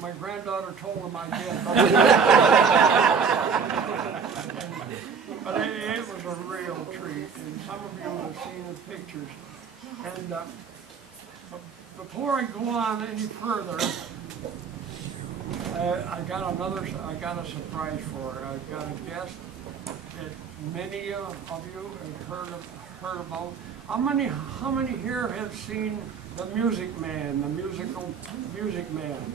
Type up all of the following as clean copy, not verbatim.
My granddaughter told him I did. But it was a real treat, and some of you have seen the pictures. And before I go on any further, I got a surprise for her. I've got a guest that many of you have heard about. How many here have seen The Music Man, the musical Music Man?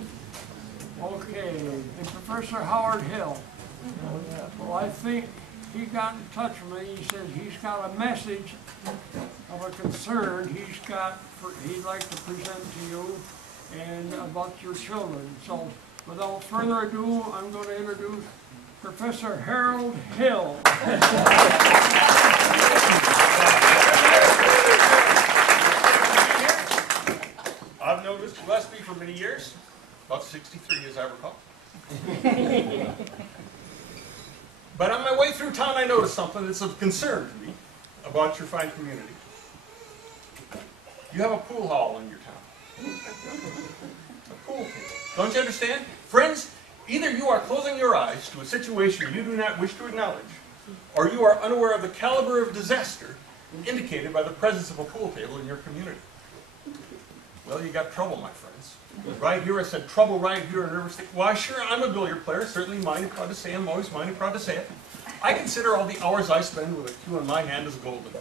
Okay, and Professor Howard Hill. Well, I think he got in touch with me. He said he's got a message of a concern he'd like to present to you and about your children. So, without further ado, I'm going to introduce Professor Harold Hill. I've known Mr. Gillespie for many years, about 63 as I recall. But on my way through town I noticed something that's of concern to me about your fine community. You have a pool hall in your town. A pool table. Don't you understand? Friends, either you are closing your eyes to a situation you do not wish to acknowledge, or you are unaware of the caliber of disaster indicated by the presence of a pool table in your community. Well, you got trouble, my friends. Right here, I said trouble right here in River State. Why, sure, I'm a billiard player, certainly mighty proud to say I'm always mighty proud to say it. I consider all the hours I spend with a cue in my hand as golden.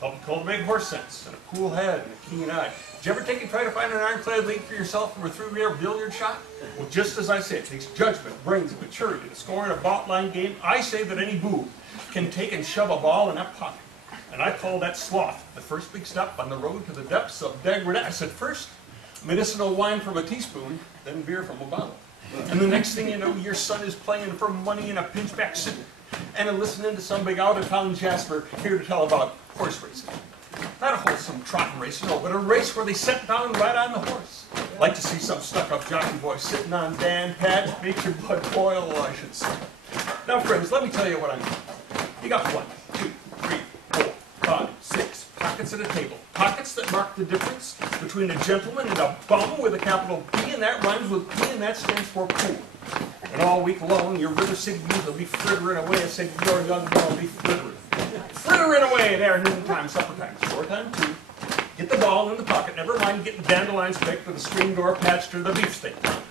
Help cultivate horse sense, and a cool head, and a keen eye. Did you ever take and try to find an ironclad lead for yourself from a 3-year billiard shot? Well, just as I say, it takes judgment, brains, and maturity to score in a bot-line game. I say that any boob can take and shove a ball in that pocket. And I call that sloth, the first big step on the road to the depths of degradation. I said, first, medicinal wine from a teaspoon, then beer from a bottle. And the next thing you know, your son is playing for money in a pinchback suit and listening to some big out-of-town Jasper here to tell about horse racing. Not a wholesome trot race, no, but a race where they sit down and ride on the horse. Like to see some stuck-up jockey boy sitting on Dan pads, make your blood boil, I should say. Now, friends, let me tell you what I mean. You got 1, 2, 3, 4, 5, 6 pockets at a table. Pockets that mark the difference between a gentleman and a bum with a capital P, and that rhymes with P, and that stands for pool. And all week long, your River City youth will be frittering away and say, your young man will be frittering. Frittering away there, noontime, supper time, short time too. Get the ball in the pocket, never mind getting dandelions picked or the screen door patched or the beefsteak pounded.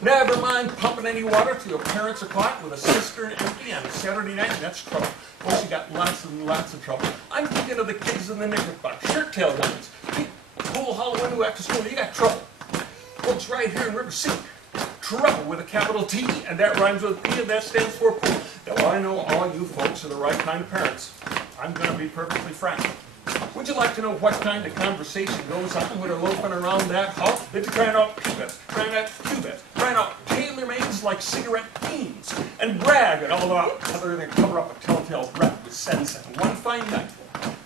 Never mind pumping any water to your parents' o'clock with a cistern empty on a Saturday night, and that's trouble. Plus, you got lots and lots of trouble. I'm thinking of the kids in the knickerbocker, shirt-tail guns, pool hall window after school. You got trouble. Folks right here in River City. Trouble with a capital T, and that rhymes with P, and that stands for pool. Now, I know all you folks are the right kind of parents. I'm going to be perfectly frank. Would you like to know what kind of conversation goes on when they're loafing around that hall? They'd be trying out cubits, trying out cubits, trying out tailor-mades like cigarette fiends, and brag and all about whether they cover up a telltale breath with sense. And one fine night,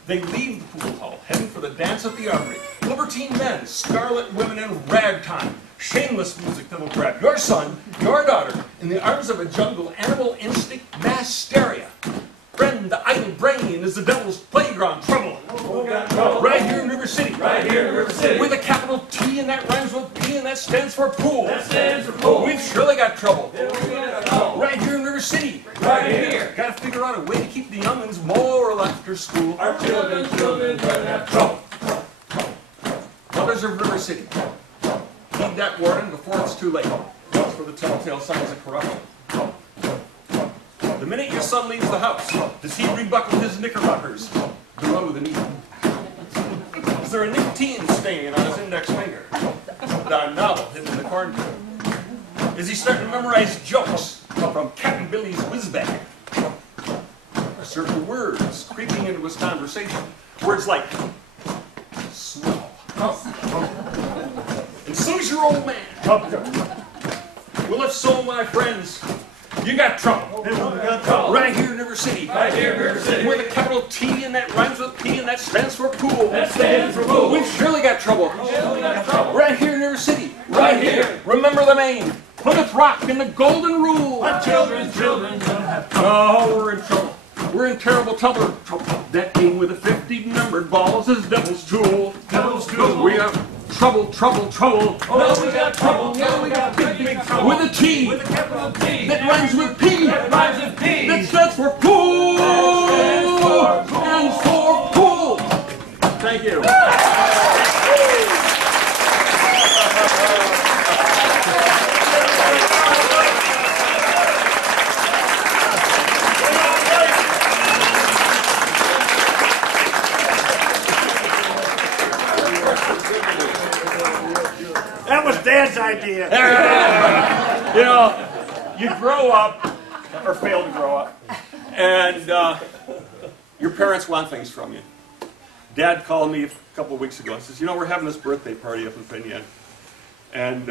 they leave the pool hall, heading for the dance at the armory. Libertine men, scarlet women in ragtime, shameless music that'll grab your son, your daughter, in the arms of a jungle animal instinct mass hysteria. Friend, the idle brain is the devil's playground. Trouble. Right here in River City. Right here in River City. With a capital T, and that rhymes with P, and that stands for pool. That stands for pool. We've surely got trouble. Yeah, right here in River City. Right here. Got to figure out a way to keep the young'uns more after school. Our children gonna have trouble. Mothers of River City. Heed that warning before it's too late. That's for the telltale signs of corruption. The minute your son leaves the house, does he rebuckle his knickerbockers below the knee? Is there a nicotine stain on his index finger? A novel hidden in the corn crib? Is he starting to memorize jokes from Captain Billy's whiz bag? Are certain words creeping into his conversation? Words like swell. And so's your old man. Well, if so, my friends, you got trouble. Right here in River City. Right here in River City. With a capital T, and that rhymes with P, and that stands for pool. That stands for pool. We've surely got trouble. Right here in River City. Right here. Remember the main Plymouth Rock and the Golden Rule. Our children gonna have trouble. Oh, we're in trouble. We're in terrible trouble. That game with the 50 numbered balls is devil's tool. Devil's tool. We have trouble. Oh, we got trouble. Yeah, we got big big trouble. with a T, With a capital T. that rhymes with P, That rhymes with P. that stands for pool, and for pool. Thank you. That was Dad's idea. You know, you grow up, or fail to grow up, and your parents want things from you. Dad called me a couple of weeks ago and says, you know, we're having this birthday party up in Pinyan, and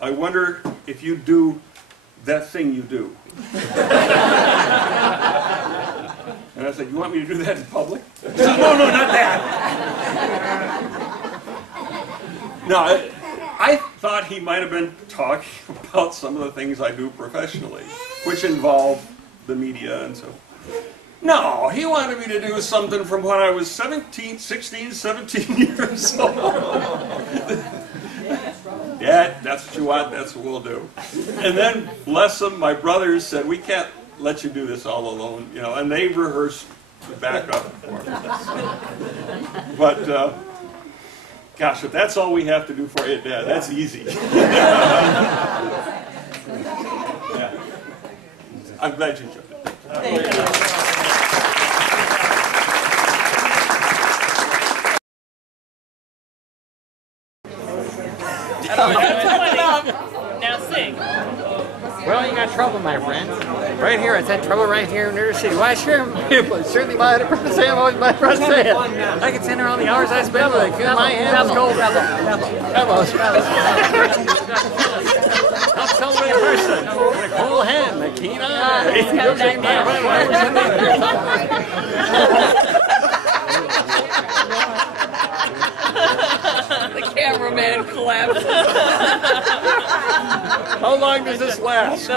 I wonder if you do that thing you do. And I said, you want me to do that in public? He said, no, no, not that. No, I thought he might have been talking about some of the things I do professionally, which involve the media and so. No, he wanted me to do something from when I was 16, 17 years old. Yeah, that's what you want, that's what we'll do. And then, bless them, my brothers said, we can't let you do this all alone, you know, and they rehearsed the backup for me. But, gosh, if that's all we have to do for you, Dad, that's easy. Yeah. I'm glad you joined it. Thank you. Now sing. Well, you got trouble, my friend. Right here, it's that trouble right here in New York City. Why, sure, certainly my 100%, I'm always my first fan. I can send her all the hours I spend with it. My hand is gold. Pebbles. I'll celebrate a person. The cool hand, the keen eye. The cameraman collapsed. How long does this last? No,